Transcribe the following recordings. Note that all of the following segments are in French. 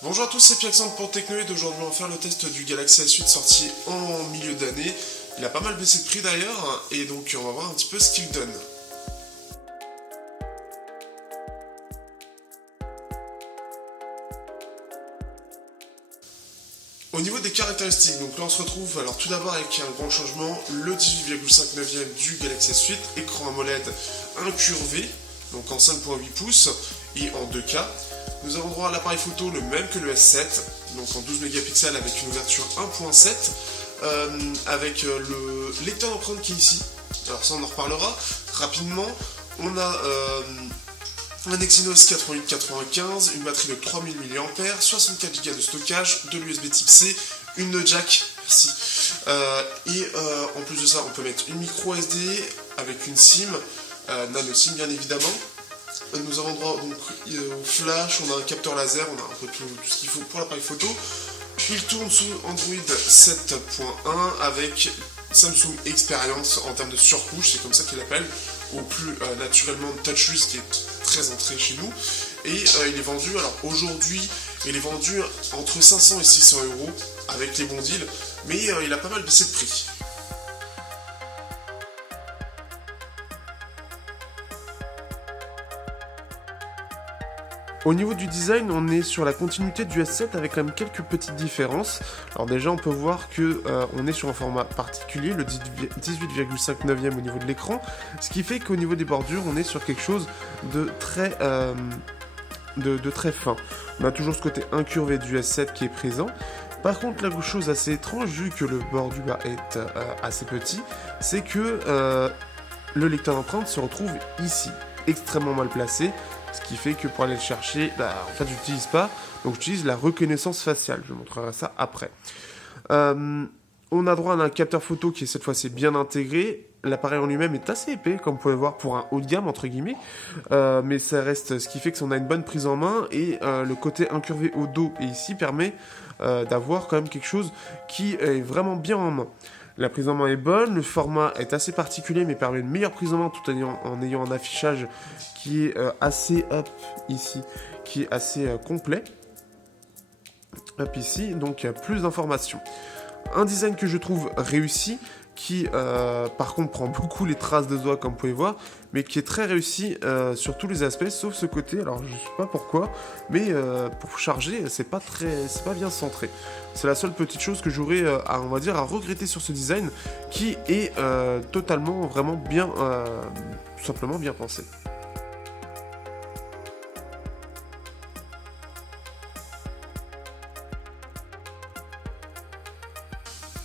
Bonjour à tous, c'est Pierre pour Technoid. Aujourd'hui, on va faire le test du Galaxy S8 sorti en milieu d'année. Il a pas mal baissé de prix d'ailleurs, et donc on va voir un petit peu ce qu'il donne. Au niveau des caractéristiques, donc là on se retrouve alors tout d'abord avec un grand changement, le 18,5 neuvième du Galaxy S8, écran AMOLED incurvé, donc en 5.8 pouces et en 2K. Nous avons droit à l'appareil photo le même que le S7, donc en 12 mégapixels avec une ouverture 1.7, avec le lecteur d'empreintes qui est ici. Alors ça on en reparlera rapidement. On a un Exynos 8895, une batterie de 3000 mAh, 64 Go de stockage, de l'USB type C, une jack, merci. En plus de ça, on peut mettre une micro SD avec une SIM, nano SIM bien évidemment. Nous avons droit donc au flash, on a un capteur laser, on a un peu tout ce qu'il faut pour l'appareil photo. Il tourne sous Android 7.1 avec Samsung Experience en termes de surcouche, c'est comme ça qu'il l'appelle, ou plus naturellement TouchWiz qui est très entré chez nous. Et il est vendu, alors aujourd'hui, il est vendu entre 500 et 600 euros avec les bons deals, mais il a pas mal baissé de prix. Au niveau du design, on est sur la continuité du S7 avec quand même quelques petites différences. Alors déjà, on peut voir que on est sur un format particulier, le 18,5 neuvième au niveau de l'écran, ce qui fait qu'au niveau des bordures, on est sur quelque chose de très, très fin. On a toujours ce côté incurvé du S7 qui est présent. Par contre, la chose assez étrange, vu que le bord du bas est assez petit, c'est que le lecteur d'empreintes se retrouve ici, extrêmement mal placé. Ce qui fait que pour aller le chercher, en fait, j'utilise pas. Donc, j'utilise la reconnaissance faciale. Je vous montrerai ça après. On a droit à un capteur photo qui est cette fois-ci bien intégré. L'appareil en lui-même est assez épais, comme vous pouvez voir, pour un haut de gamme, entre guillemets. Mais ça reste ce qui fait qu'on a une bonne prise en main. Et le côté incurvé au dos et ici permet d'avoir quand même quelque chose qui est vraiment bien en main. La prise en main est bonne, le format est assez particulier mais permet une meilleure prise en main tout en ayant un affichage qui est assez ici, qui est assez complet. Hop ici, donc il y a plus d'informations. Un design que je trouve réussi, qui par contre prend beaucoup les traces de doigts comme vous pouvez voir, mais qui est très réussi sur tous les aspects, sauf ce côté, alors je sais pas pourquoi, mais pour charger, c'est pas bien centré. C'est la seule petite chose que j'aurais, on va dire, à regretter sur ce design, qui est totalement, vraiment bien, tout simplement bien pensé.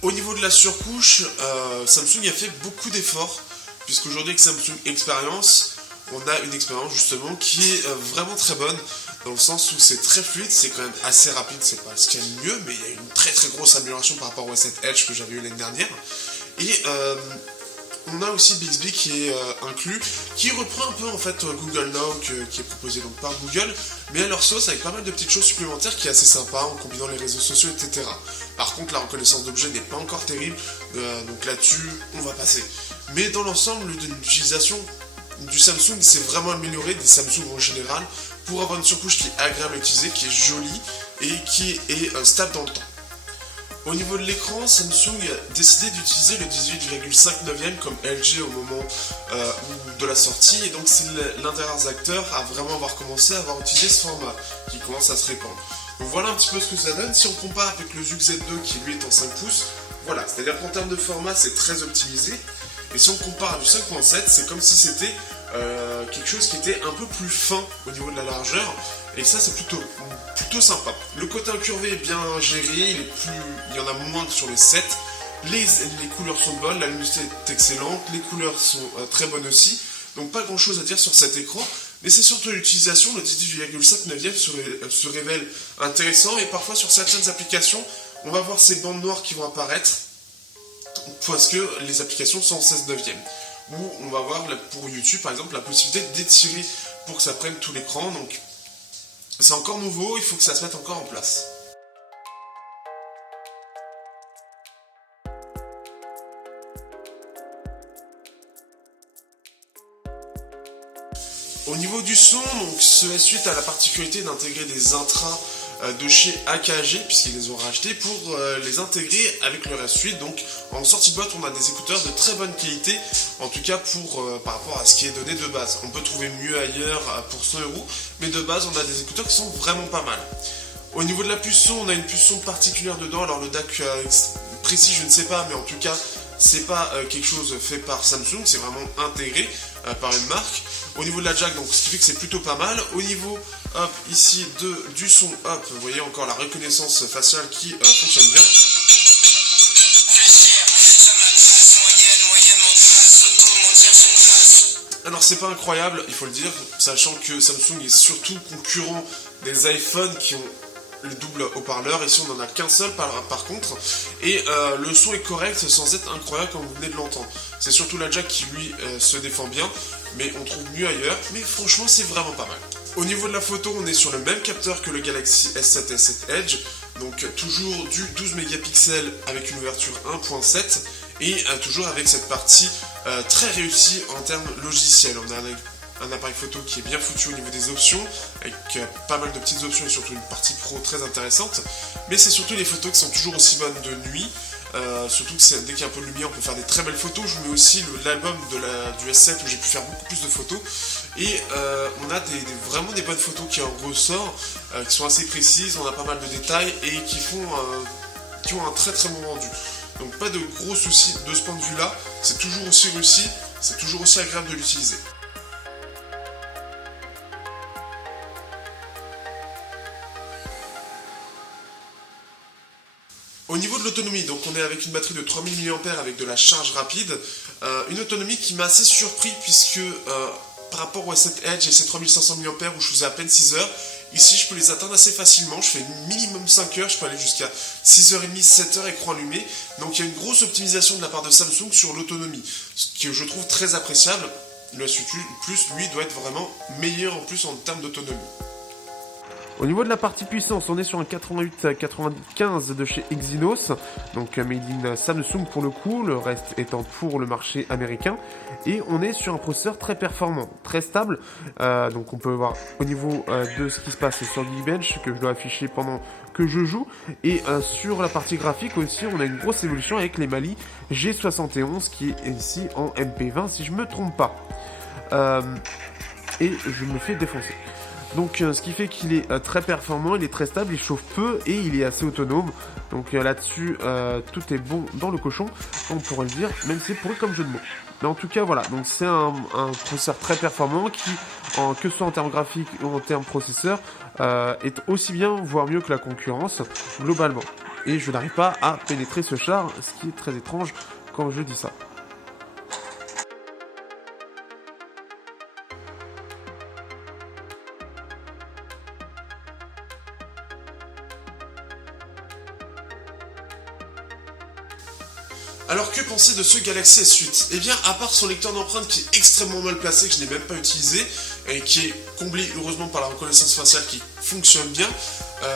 Au niveau de la surcouche, Samsung a fait beaucoup d'efforts, puisqu'aujourd'hui avec Samsung Experience, on a une expérience justement qui est vraiment très bonne, dans le sens où c'est très fluide, c'est quand même assez rapide, c'est pas ce qu'il y a de mieux, mais il y a une très très grosse amélioration par rapport au S7 Edge que j'avais eu l'année dernière. Et on a aussi Bixby qui est inclus, qui reprend un peu en fait Google Now qui est proposé donc par Google, mais à leur sauce avec pas mal de petites choses supplémentaires qui est assez sympa en combinant les réseaux sociaux, etc. Par contre, la reconnaissance d'objets n'est pas encore terrible, donc là-dessus, on va passer. Mais dans l'ensemble, l'utilisation du Samsung s'est vraiment améliorée, des Samsung en général, pour avoir une surcouche qui est agréable à utiliser, qui est jolie et qui est stable dans le temps. Au niveau de l'écran, Samsung a décidé d'utiliser le 18,5 neuvième comme LG au moment de la sortie, et donc c'est l'un des acteurs à vraiment avoir commencé à avoir utilisé ce format, qui commence à se répandre. Donc voilà un petit peu ce que ça donne. Si on compare avec le Zug Z2 qui lui est en 5 pouces, voilà, c'est-à-dire qu'en termes de format c'est très optimisé, et si on compare à du 5.7, c'est comme si c'était quelque chose qui était un peu plus fin au niveau de la largeur, et ça c'est plutôt sympa. Le côté incurvé est bien géré, il y en a moins que sur les 7. Les couleurs sont bonnes, la luminosité est excellente, les couleurs sont très bonnes aussi, donc pas grand chose à dire sur cet écran, mais c'est surtout l'utilisation, le 18,5 neuvième se révèle intéressant, et parfois sur certaines applications, on va voir ces bandes noires qui vont apparaître, parce que les applications sont en 16 neuvième. Ou on va voir pour YouTube par exemple la possibilité d'étirer pour que ça prenne tout l'écran, donc c'est encore nouveau, il faut que ça se mette encore en place. Au niveau du son, donc ce S8 a la particularité d'intégrer des intras de chez AKG, puisqu'ils les ont rachetés pour les intégrer avec le reste suite. Donc en sortie de boîte, on a des écouteurs de très bonne qualité, en tout cas par rapport à ce qui est donné de base. On peut trouver mieux ailleurs pour 100 €, mais de base on a des écouteurs qui sont vraiment pas mal. Au niveau de la puce son, on a une puce son particulière dedans. Alors le DAC précis, je ne sais pas, mais en tout cas c'est pas quelque chose fait par Samsung, c'est vraiment intégré par une marque. Au niveau de la jack, donc ce qui fait que c'est plutôt pas mal. Au niveau ici du son, vous voyez encore la reconnaissance faciale qui fonctionne bien. Alors c'est pas incroyable, il faut le dire, sachant que Samsung est surtout concurrent des iPhones qui ont le double haut-parleur. Ici on n'en a qu'un seul par contre, et le son est correct sans être incroyable comme vous venez de l'entendre. C'est surtout la jack qui lui se défend bien, mais on trouve mieux ailleurs, mais franchement c'est vraiment pas mal. Au niveau de la photo, on est sur le même capteur que le Galaxy S7 et S7 Edge, donc toujours du 12 mégapixels avec une ouverture 1.7, et toujours avec cette partie très réussie en termes logiciels. On a un appareil photo qui est bien foutu au niveau des options, avec pas mal de petites options et surtout une partie pro très intéressante, mais c'est surtout les photos qui sont toujours aussi bonnes de nuit, surtout que dès qu'il y a un peu de lumière on peut faire des très belles photos. Je vous mets aussi l'album du S7 où j'ai pu faire beaucoup plus de photos, et on a vraiment des bonnes photos qui en ressortent, qui sont assez précises, on a pas mal de détails et qui ont un très très bon rendu. Donc pas de gros soucis de ce point de vue là, c'est toujours aussi réussi, c'est toujours aussi agréable de l'utiliser. Au niveau de l'autonomie, donc on est avec une batterie de 3000 mAh avec de la charge rapide, une autonomie qui m'a assez surpris puisque par rapport au S7 Edge et ses 3500 mAh où je faisais à peine 6 heures, ici je peux les atteindre assez facilement, je fais minimum 5 heures, je peux aller jusqu'à 6h30, 7h écran allumé, donc il y a une grosse optimisation de la part de Samsung sur l'autonomie, ce que je trouve très appréciable. Le S8 Plus lui doit être vraiment meilleur en plus en termes d'autonomie. Au niveau de la partie puissance, on est sur un 88-95 de chez Exynos, donc made in Samsung pour le coup, le reste étant pour le marché américain. Et on est sur un processeur très performant, très stable, donc on peut voir au niveau de ce qui se passe sur Geekbench, que je dois afficher pendant que je joue. Et sur la partie graphique aussi, on a une grosse évolution avec les Mali G71, qui est ici en MP20 si je me trompe pas. Et je me fais défoncer. Donc ce qui fait qu'il est très performant, il est très stable, il chauffe peu et il est assez autonome. Donc là-dessus, tout est bon dans le cochon, on pourrait le dire, même si c'est pourri comme jeu de mots. Mais en tout cas, voilà, donc c'est un processeur très performant qui, que ce soit en termes graphiques ou en termes processeur, est aussi bien, voire mieux que la concurrence, globalement. Et je n'arrive pas à pénétrer ce char, ce qui est très étrange quand je dis ça. Alors que penser de ce Galaxy S8 ? Eh bien, à part son lecteur d'empreintes qui est extrêmement mal placé, que je n'ai même pas utilisé, et qui est comblé heureusement par la reconnaissance faciale qui fonctionne bien,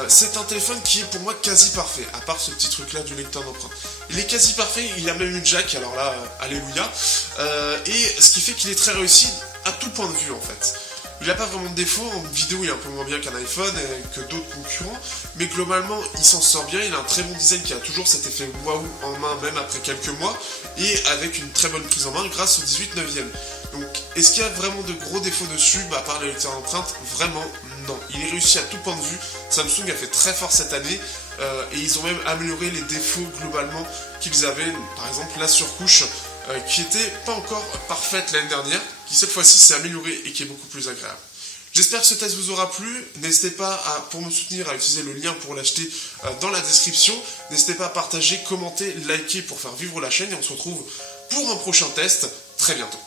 c'est un téléphone qui est pour moi quasi parfait, à part ce petit truc là du lecteur d'empreintes. Il est quasi parfait, il a même une jack, alors là, alléluia, et ce qui fait qu'il est très réussi à tout point de vue en fait. Il n'a pas vraiment de défaut, en vidéo il est un peu moins bien qu'un iPhone et que d'autres concurrents, mais globalement il s'en sort bien, il a un très bon design qui a toujours cet effet waouh en main même après quelques mois, et avec une très bonne prise en main grâce au 18/9. Donc est-ce qu'il y a vraiment de gros défauts dessus ? À part le lecteur d'empreintes, vraiment non. Il est réussi à tout point de vue, Samsung a fait très fort cette année, et ils ont même amélioré les défauts globalement qu'ils avaient, par exemple la surcouche, qui était pas encore parfaite l'année dernière, qui cette fois-ci s'est améliorée et qui est beaucoup plus agréable. J'espère que ce test vous aura plu. N'hésitez pas, pour me soutenir, à utiliser le lien pour l'acheter dans la description. N'hésitez pas à partager, commenter, liker pour faire vivre la chaîne, et on se retrouve pour un prochain test très bientôt.